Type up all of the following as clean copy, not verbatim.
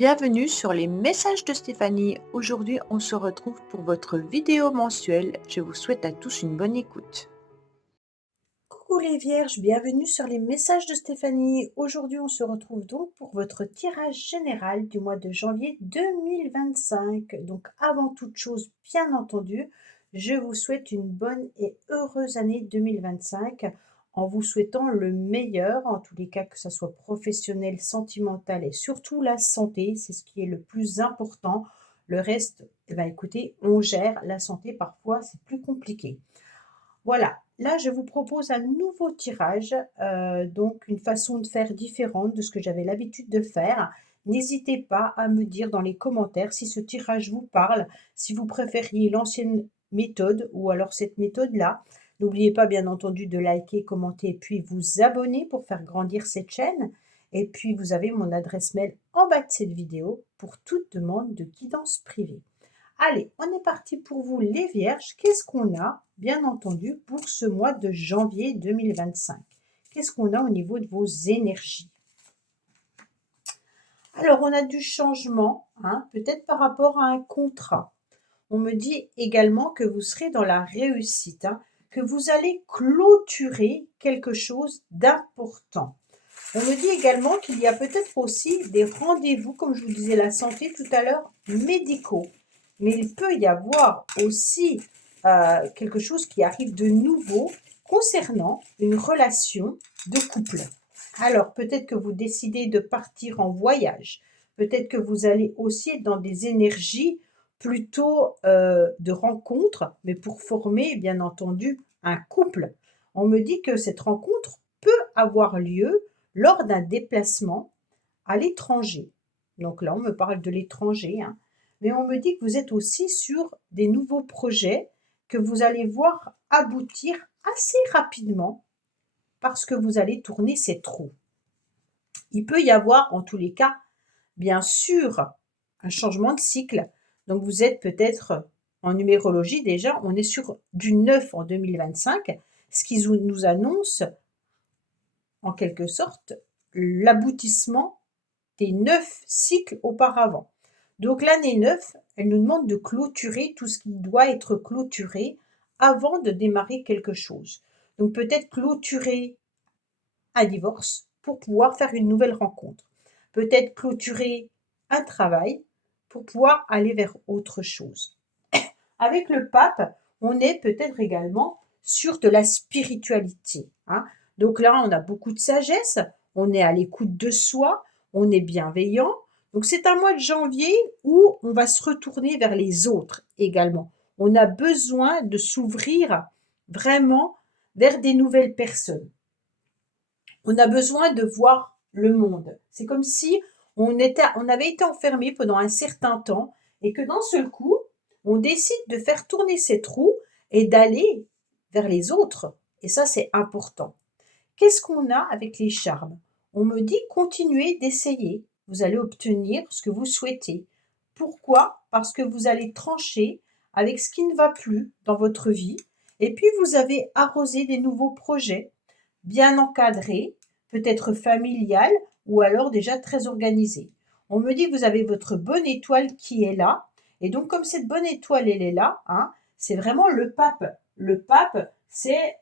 Bienvenue sur les messages de Stéphanie. Aujourd'hui, on se retrouve pour votre vidéo mensuelle. Je vous souhaite à tous une bonne écoute. Coucou les vierges, bienvenue sur les messages de Stéphanie. Aujourd'hui, on se retrouve donc pour votre tirage général du mois de janvier 2025. Donc avant toute chose, bien entendu, je vous souhaite une bonne et heureuse année 2025 en vous souhaitant le meilleur, en tous les cas que ce soit professionnel, sentimental et surtout la santé, c'est ce qui est le plus important. Le reste, eh ben, écoutez, on gère. La santé, parfois, c'est plus compliqué. Voilà, là je vous propose un nouveau tirage, donc une façon de faire différente de ce que j'avais l'habitude de faire. N'hésitez pas à me dire dans les commentaires si ce tirage vous parle, si vous préfériez l'ancienne méthode ou alors cette méthode-là. N'oubliez pas bien entendu de liker, commenter et puis vous abonner pour faire grandir cette chaîne. Et puis vous avez mon adresse mail en bas de cette vidéo pour toute demande de guidance privée. Allez, on est parti pour vous les vierges. Qu'est-ce qu'on a, bien entendu, pour ce mois de janvier 2025? Qu'est-ce qu'on a au niveau de vos énergies? Alors, on a du changement, hein, peut-être par rapport à un contrat. On me dit également que vous serez dans la réussite, hein, que vous allez clôturer quelque chose d'important. On me dit également qu'il y a peut-être aussi des rendez-vous, comme je vous disais la santé tout à l'heure, médicaux. Mais il peut y avoir aussi quelque chose qui arrive de nouveau concernant une relation de couple. Alors, peut-être que vous décidez de partir en voyage. Peut-être que vous allez aussi être dans des énergies plutôt de rencontres, mais pour former, bien entendu, un couple. On me dit que cette rencontre peut avoir lieu lors d'un déplacement à l'étranger. Donc là, on me parle de l'étranger, hein. Mais on me dit que vous êtes aussi sur des nouveaux projets que vous allez voir aboutir assez rapidement parce que vous allez tourner ces trous. Il peut y avoir, en tous les cas, bien sûr, un changement de cycle. Donc vous êtes peut-être en numérologie déjà, on est sur du 9 en 2025, ce qui nous annonce en quelque sorte l'aboutissement des 9 cycles auparavant. Donc l'année 9, elle nous demande de clôturer tout ce qui doit être clôturé avant de démarrer quelque chose. Donc peut-être clôturer un divorce pour pouvoir faire une nouvelle rencontre. Peut-être clôturer un travail pour pouvoir aller vers autre chose. Avec le pape, on est peut-être également sur de la spiritualité, hein. Donc là, on a beaucoup de sagesse, on est à l'écoute de soi, on est bienveillant. Donc c'est un mois de janvier où on va se retourner vers les autres également. On a besoin de s'ouvrir vraiment vers des nouvelles personnes. On a besoin de voir le monde. C'est comme si on avait été enfermé pendant un certain temps et que d'un seul coup, on décide de faire tourner cette roue et d'aller vers les autres. Et ça, c'est important. Qu'est-ce qu'on a avec les charmes? On me dit continuez d'essayer. Vous allez obtenir ce que vous souhaitez. Pourquoi? Parce que vous allez trancher avec ce qui ne va plus dans votre vie. Et puis, vous avez arrosé des nouveaux projets bien encadrés, peut-être familial ou alors déjà très organisé. On me dit que vous avez votre bonne étoile qui est là. Et donc, comme cette bonne étoile, elle est là, hein, c'est vraiment le pape. Le pape, c'est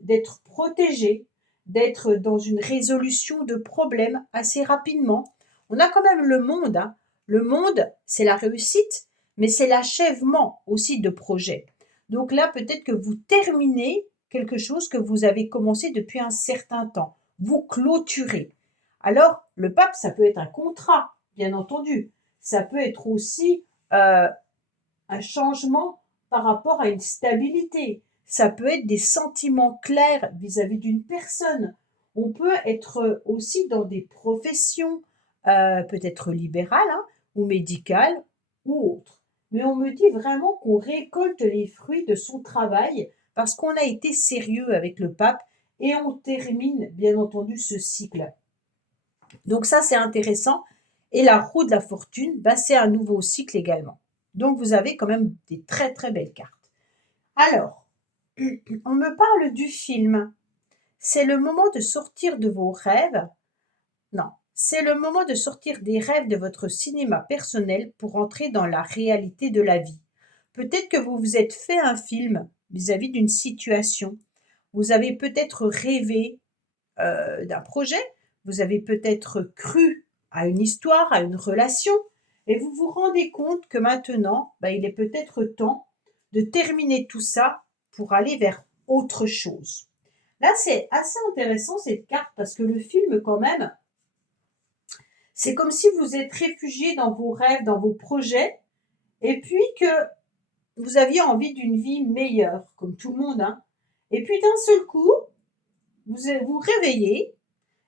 d'être protégé, d'être dans une résolution de problèmes assez rapidement. On a quand même le monde, hein. Le monde, c'est la réussite, mais c'est l'achèvement aussi de projets. Donc là, peut-être que vous terminez quelque chose que vous avez commencé depuis un certain temps. Vous clôturez. Alors, le pape, ça peut être un contrat, bien entendu. Ça peut être aussi un changement par rapport à une stabilité. Ça peut être des sentiments clairs vis-à-vis d'une personne. On peut être aussi dans des professions peut-être libérales, hein, ou médicales ou autres. Mais on me dit vraiment qu'on récolte les fruits de son travail parce qu'on a été sérieux avec le pape et on termine bien entendu ce cycle. Donc ça, c'est intéressant. Et la roue de la fortune, bah, c'est un nouveau cycle également. Donc vous avez quand même des très très belles cartes. Alors, on me parle du film. C'est le moment de sortir de vos rêves. Non, C'est le moment de sortir des rêves de votre cinéma personnel pour entrer dans la réalité de la vie. Peut-être que vous vous êtes fait un film vis-à-vis d'une situation. Vous avez peut-être rêvé d'un projet, vous avez peut-être cru à une histoire, à une relation, et vous vous rendez compte que maintenant, il est peut-être temps de terminer tout ça pour aller vers autre chose. Là, c'est assez intéressant cette carte parce que le film, quand même, c'est comme si vous êtes réfugié dans vos rêves, dans vos projets, et puis que vous aviez envie d'une vie meilleure, comme tout le monde, hein. Et puis d'un seul coup, vous vous réveillez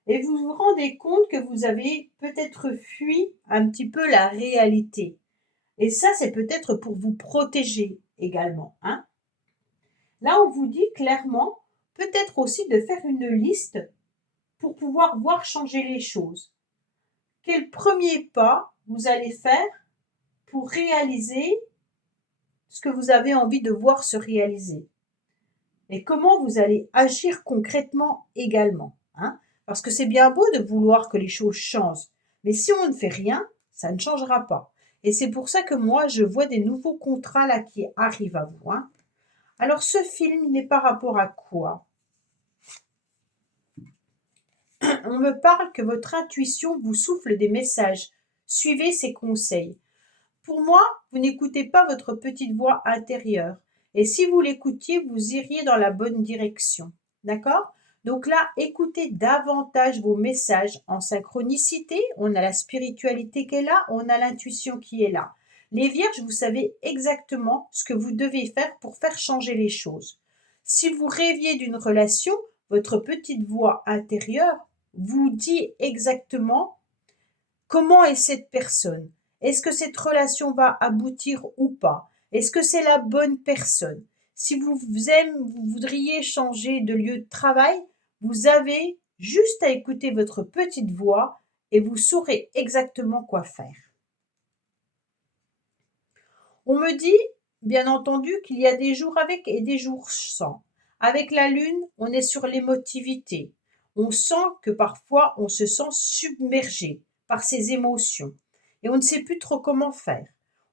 et vous vous rendez compte que vous avez peut-être fui un petit peu la réalité. Et ça, c'est peut-être pour vous protéger également, hein. Là, on vous dit clairement, peut-être aussi de faire une liste pour pouvoir voir changer les choses. Quel premier pas vous allez faire pour réaliser ce que vous avez envie de voir se réaliser? Et comment vous allez agir concrètement également, hein? Parce que c'est bien beau de vouloir que les choses changent, mais si on ne fait rien, ça ne changera pas. Et c'est pour ça que moi, je vois des nouveaux contrats là qui arrivent à vous, hein. Alors ce film, il est par rapport à quoi? On me parle que votre intuition vous souffle des messages. Suivez ses conseils. Pour moi, vous n'écoutez pas votre petite voix intérieure. Et si vous l'écoutiez, vous iriez dans la bonne direction. D'accord? Donc là, écoutez davantage vos messages en synchronicité. On a la spiritualité qui est là, on a l'intuition qui est là. Les vierges, vous savez exactement ce que vous devez faire pour faire changer les choses. Si vous rêviez d'une relation, votre petite voix intérieure vous dit exactement comment est cette personne. Est-ce que cette relation va aboutir ou pas? Est-ce que c'est la bonne personne? Si vous voudriez changer de lieu de travail, vous avez juste à écouter votre petite voix et vous saurez exactement quoi faire. On me dit, bien entendu, qu'il y a des jours avec et des jours sans. Avec la lune, on est sur l'émotivité. On sent que parfois on se sent submergé par ses émotions et on ne sait plus trop comment faire.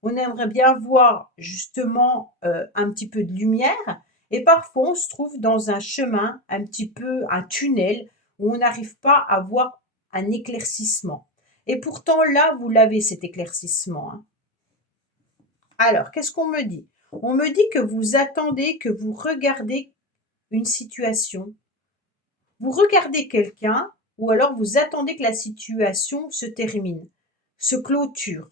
On aimerait bien voir justement un petit peu de lumière et parfois on se trouve dans un chemin, un petit peu un tunnel où on n'arrive pas à voir un éclaircissement. Et pourtant là, vous l'avez cet éclaircissement, hein. Alors, qu'est-ce qu'on me dit? On me dit que vous attendez, que vous regardez une situation. Vous regardez quelqu'un ou alors vous attendez que la situation se termine, se clôture.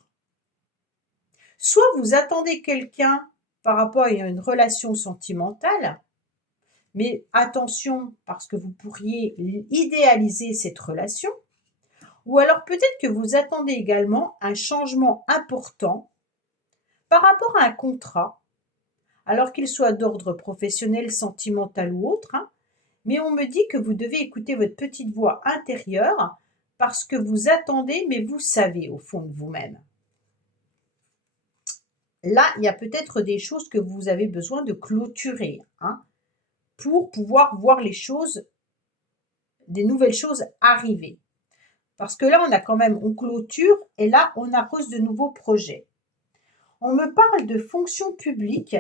Soit vous attendez quelqu'un par rapport à une relation sentimentale, mais attention parce que vous pourriez idéaliser cette relation, ou alors peut-être que vous attendez également un changement important par rapport à un contrat, alors qu'il soit d'ordre professionnel, sentimental ou autre, hein, mais on me dit que vous devez écouter votre petite voix intérieure parce que vous attendez, mais vous savez au fond de vous-même. Là, il y a peut-être des choses que vous avez besoin de clôturer, hein, pour pouvoir voir les choses, des nouvelles choses arriver. Parce que là, on clôture et là, on arrose de nouveaux projets. On me parle de fonction publique,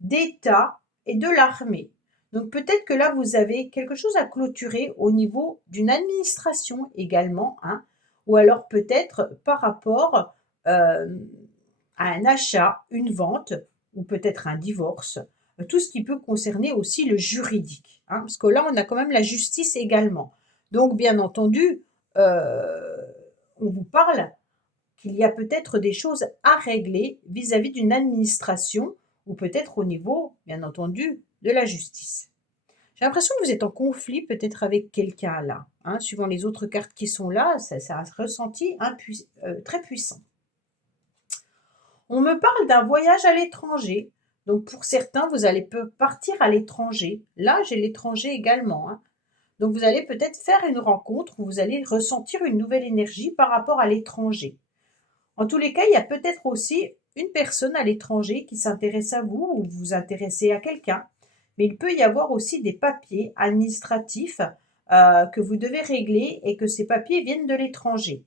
d'État et de l'armée. Donc peut-être que là, vous avez quelque chose à clôturer au niveau d'une administration également, hein, ou alors peut-être par rapport à un achat, une vente, ou peut-être un divorce, tout ce qui peut concerner aussi le juridique, hein, parce que là, on a quand même la justice également. Donc bien entendu, on vous parle qu'il y a peut-être des choses à régler vis-à-vis d'une administration ou peut-être au niveau, bien entendu, de la justice. J'ai l'impression que vous êtes en conflit peut-être avec quelqu'un là, hein, suivant les autres cartes qui sont là, ça a un ressenti très puissant. On me parle d'un voyage à l'étranger. Donc pour certains, vous allez partir à l'étranger. Là, j'ai l'étranger également, hein. Donc vous allez peut-être faire une rencontre où vous allez ressentir une nouvelle énergie par rapport à l'étranger. En tous les cas, il y a peut-être aussi une personne à l'étranger qui s'intéresse à vous ou vous vous intéressez à quelqu'un. Mais il peut y avoir aussi des papiers administratifs que vous devez régler et que ces papiers viennent de l'étranger.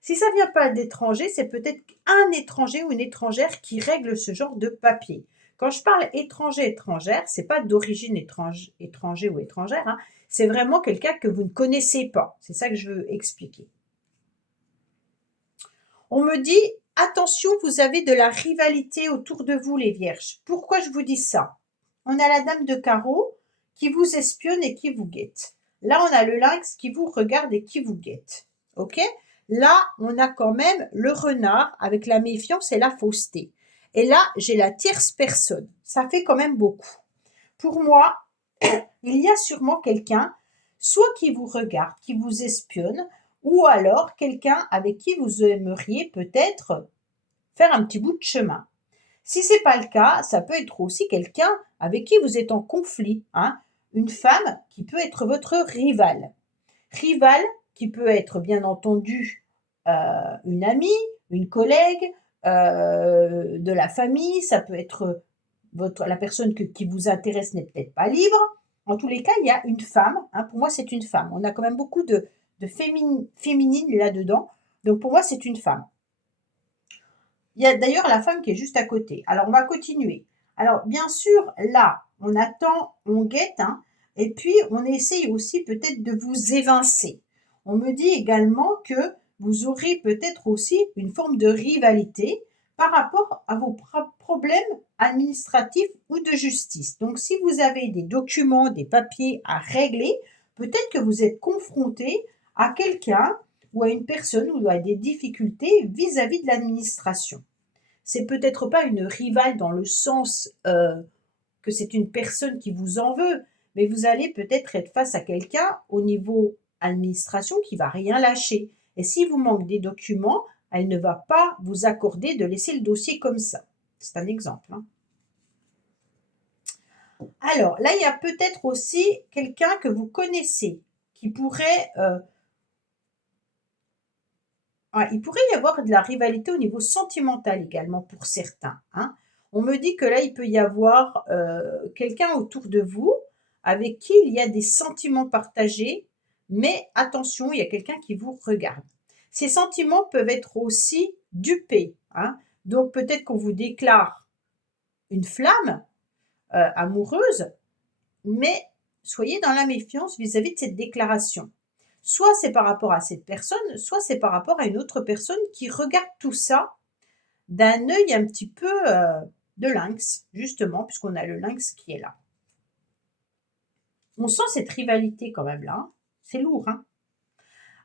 Si ça ne vient pas d'étranger, c'est peut-être un étranger ou une étrangère qui règle ce genre de papier. Quand je parle étranger, étrangère, c'est pas d'origine étranger ou étrangère, hein, c'est vraiment quelqu'un que vous ne connaissez pas. C'est ça que je veux expliquer. On me dit, attention, vous avez de la rivalité autour de vous, les vierges. Pourquoi je vous dis ça? On a la dame de carreau qui vous espionne et qui vous guette. Là, on a le lynx qui vous regarde et qui vous guette. OK? Là, on a quand même le renard avec la méfiance et la fausseté. Et là, j'ai la tierce personne. Ça fait quand même beaucoup. Pour moi, il y a sûrement quelqu'un, soit qui vous regarde, qui vous espionne, ou alors quelqu'un avec qui vous aimeriez peut-être faire un petit bout de chemin. Si ce n'est pas le cas, ça peut être aussi quelqu'un avec qui vous êtes en conflit, hein. Une femme qui peut être votre rivale. Rivale qui peut être bien entendu une amie, une collègue, de la famille, ça peut être la personne qui vous intéresse n'est peut-être pas libre. En tous les cas, il y a une femme, hein, pour moi c'est une femme. On a quand même beaucoup de féminine là-dedans, donc pour moi c'est une femme. Il y a d'ailleurs la femme qui est juste à côté. Alors, on va continuer. Alors, bien sûr, là, on attend, on guette, hein, et puis on essaye aussi peut-être de vous évincer. On me dit également que vous aurez peut-être aussi une forme de rivalité par rapport à vos problèmes administratifs ou de justice. Donc, si vous avez des documents, des papiers à régler, peut-être que vous êtes confronté à quelqu'un ou à une personne ou à des difficultés vis-à-vis de l'administration. C'est peut-être pas une rivale dans le sens que c'est une personne qui vous en veut, mais vous allez peut-être être face à quelqu'un au niveau administration qui va rien lâcher. Et si vous manque des documents, elle ne va pas vous accorder de laisser le dossier comme ça. C'est un exemple, hein. Alors là, il y a peut-être aussi quelqu'un que vous connaissez qui pourrait il pourrait y avoir de la rivalité au niveau sentimental également pour certains, hein. On me dit que là, il peut y avoir quelqu'un autour de vous avec qui il y a des sentiments partagés, mais attention, il y a quelqu'un qui vous regarde. Ces sentiments peuvent être aussi dupés, hein. Donc peut-être qu'on vous déclare une flamme amoureuse, mais soyez dans la méfiance vis-à-vis de cette déclaration. Soit c'est par rapport à cette personne, soit c'est par rapport à une autre personne qui regarde tout ça d'un œil un petit peu de lynx, justement, puisqu'on a le lynx qui est là. On sent cette rivalité quand même là, hein. C'est lourd, hein.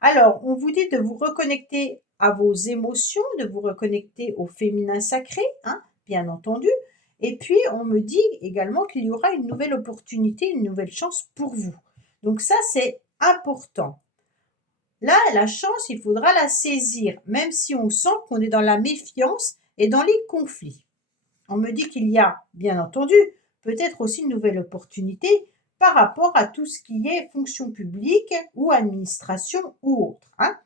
Alors, on vous dit de vous reconnecter à vos émotions, de vous reconnecter au féminin sacré, hein, bien entendu. Et puis, on me dit également qu'il y aura une nouvelle opportunité, une nouvelle chance pour vous. Donc ça, c'est important. Là, la chance, il faudra la saisir, même si on sent qu'on est dans la méfiance et dans les conflits. On me dit qu'il y a, bien entendu, peut-être aussi une nouvelle opportunité par rapport à tout ce qui est fonction publique ou administration ou autre, hein.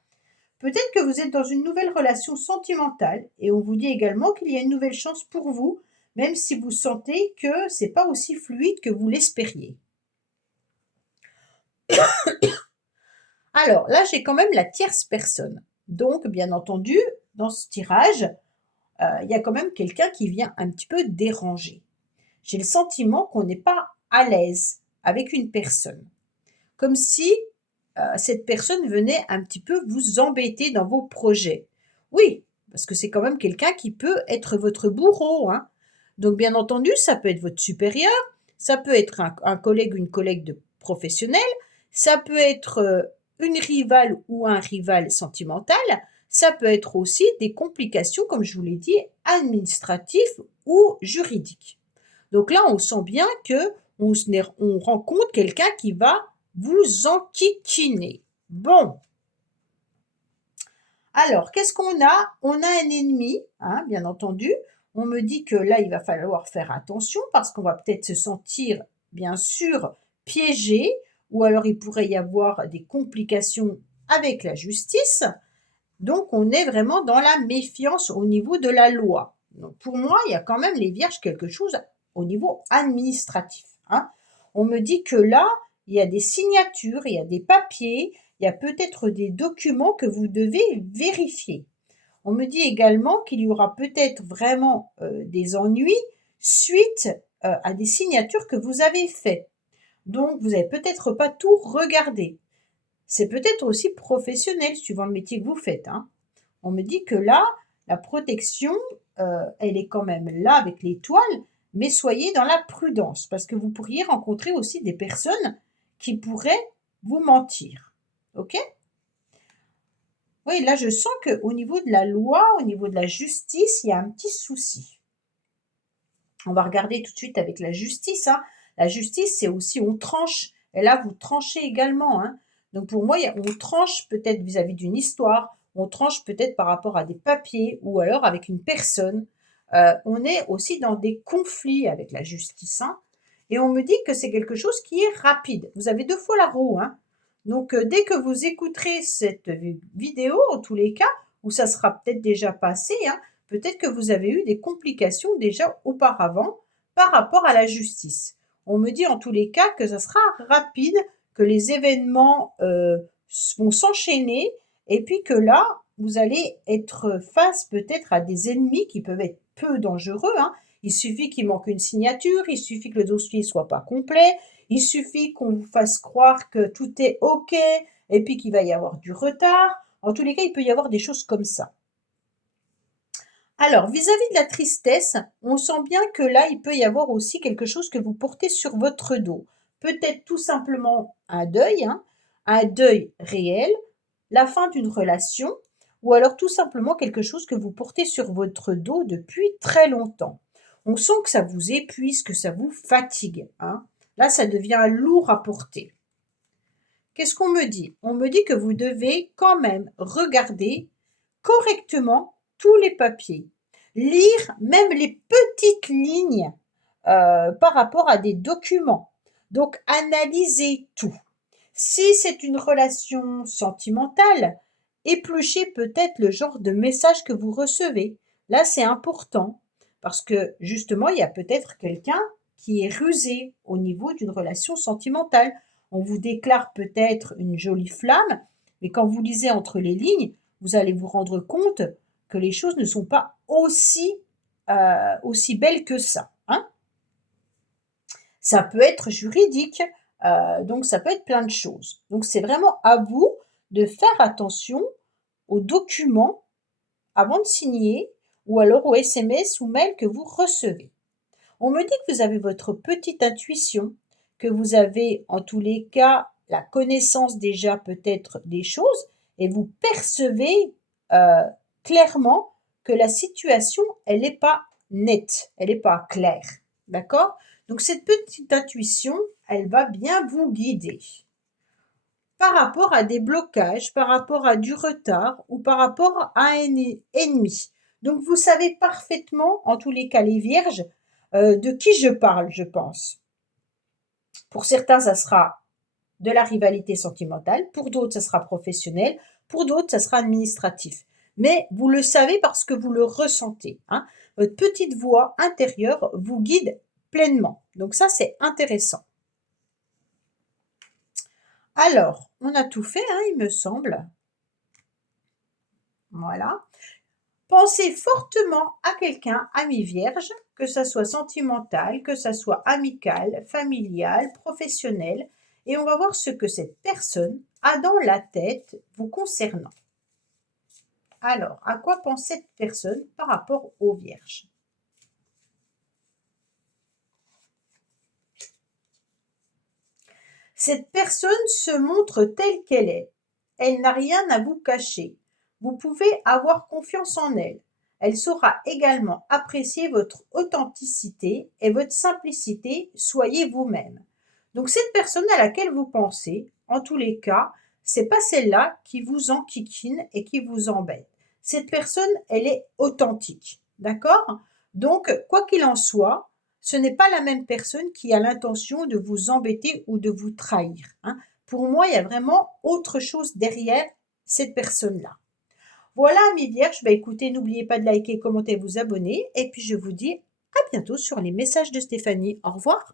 Peut-être que vous êtes dans une nouvelle relation sentimentale et on vous dit également qu'il y a une nouvelle chance pour vous, même si vous sentez que c'est pas aussi fluide que vous l'espériez. Alors là, j'ai quand même la tierce personne. Donc, bien entendu, dans ce tirage, il y a quand même quelqu'un qui vient un petit peu déranger. J'ai le sentiment qu'on n'est pas à l'aise avec une personne. Comme si cette personne venait un petit peu vous embêter dans vos projets. Oui, parce que c'est quand même quelqu'un qui peut être votre bourreau, hein. Donc, bien entendu, ça peut être votre supérieur, ça peut être un collègue ou une collègue de professionnel, ça peut être une rivale ou un rival sentimental, ça peut être aussi des complications, comme je vous l'ai dit, administratives ou juridiques. Donc là, on sent bien que on rencontre quelqu'un qui va vous enquiquiner. Bon. Alors, qu'est-ce qu'on a? On a un ennemi, hein, bien entendu. On me dit que là, il va falloir faire attention parce qu'on va peut-être se sentir, bien sûr, piégé, ou alors il pourrait y avoir des complications avec la justice. Donc, on est vraiment dans la méfiance au niveau de la loi. Donc, pour moi, il y a quand même les vierges quelque chose au niveau administratif, hein. On me dit que là, il y a des signatures, il y a des papiers, il y a peut-être des documents que vous devez vérifier. On me dit également qu'il y aura peut-être vraiment des ennuis suite à des signatures que vous avez faites. Donc, vous n'avez peut-être pas tout regardé. C'est peut-être aussi professionnel suivant le métier que vous faites, hein. On me dit que là, la protection, elle est quand même là avec l'étoile, mais soyez dans la prudence parce que vous pourriez rencontrer aussi des personnes qui pourraient vous mentir. OK? Oui, là, je sens qu'au niveau de la loi, au niveau de la justice, il y a un petit souci. On va regarder tout de suite avec la justice, hein. La justice, c'est aussi on tranche. Et là, vous tranchez également, hein. Donc pour moi, on tranche peut-être vis-à-vis d'une histoire, on tranche peut-être par rapport à des papiers ou alors avec une personne. On est aussi dans des conflits avec la justice, hein. Et on me dit que c'est quelque chose qui est rapide. Vous avez 2 fois la roue, hein. Donc dès que vous écouterez cette vidéo, en tous les cas, où ça sera peut-être déjà passé, hein, peut-être que vous avez eu des complications déjà auparavant par rapport à la justice. On me dit en tous les cas que ça sera rapide, que les événements vont s'enchaîner et puis que là, vous allez être face peut-être à des ennemis qui peuvent être peu dangereux, hein. Il suffit qu'il manque une signature, il suffit que le dossier soit pas complet, il suffit qu'on vous fasse croire que tout est OK et puis qu'il va y avoir du retard. En tous les cas, il peut y avoir des choses comme ça. Alors, vis-à-vis de la tristesse, on sent bien que là, il peut y avoir aussi quelque chose que vous portez sur votre dos. Peut-être tout simplement un deuil, hein, un deuil réel, la fin d'une relation, ou alors tout simplement quelque chose que vous portez sur votre dos depuis très longtemps. On sent que ça vous épuise, que ça vous fatigue, hein. Là, ça devient lourd à porter. Qu'est-ce qu'on me dit? On me dit que vous devez quand même regarder correctement tous les papiers, lire même les petites lignes par rapport à des documents. Donc, analysez tout. Si c'est une relation sentimentale, épluchez peut-être le genre de message que vous recevez. Là, c'est important parce que justement, il y a peut-être quelqu'un qui est rusé au niveau d'une relation sentimentale. On vous déclare peut-être une jolie flamme, mais quand vous lisez entre les lignes, vous allez vous rendre compte que les choses ne sont pas aussi belles que ça, hein. Ça peut être juridique, donc ça peut être plein de choses. Donc c'est vraiment à vous de faire attention aux documents avant de signer ou alors aux SMS ou mails que vous recevez. On me dit que vous avez votre petite intuition, que vous avez en tous les cas la connaissance déjà peut-être des choses et vous percevez clairement que la situation, elle n'est pas nette, elle n'est pas claire. D'accord? Donc cette petite intuition, elle va bien vous guider par rapport à des blocages, par rapport à du retard ou par rapport à un ennemi. Donc vous savez parfaitement, en tous les cas les vierges, de qui je parle, je pense. Pour certains, ça sera de la rivalité sentimentale, pour d'autres, ça sera professionnel, pour d'autres, ça sera administratif. Mais vous le savez parce que vous le ressentez, hein. Votre petite voix intérieure vous guide pleinement. Donc ça, c'est intéressant. Alors, on a tout fait, hein, il me semble. Voilà. Pensez fortement à quelqu'un, ami vierge, que ça soit sentimental, que ça soit amical, familial, professionnel, et on va voir ce que cette personne a dans la tête vous concernant. Alors, à quoi pense cette personne par rapport aux vierges? Cette personne se montre telle qu'elle est. Elle n'a rien à vous cacher. Vous pouvez avoir confiance en elle. Elle saura également apprécier votre authenticité et votre simplicité. Soyez vous-même. Donc cette personne à laquelle vous pensez, en tous les cas, c'est pas celle-là qui vous enquiquine et qui vous embête. Cette personne, elle est authentique. D'accord? Donc, quoi qu'il en soit, ce n'est pas la même personne qui a l'intention de vous embêter ou de vous trahir, hein. Pour moi, il y a vraiment autre chose derrière cette personne-là. Voilà, amis vierges, bah écoutez, n'oubliez pas de liker, commenter, vous abonner, et puis je vous dis à bientôt sur les messages de Stéphanie. Au revoir.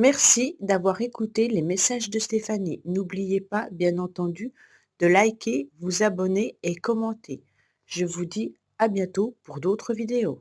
Merci d'avoir écouté les messages de Stéphanie. N'oubliez pas, bien entendu, de liker, vous abonner et commenter. Je vous dis à bientôt pour d'autres vidéos.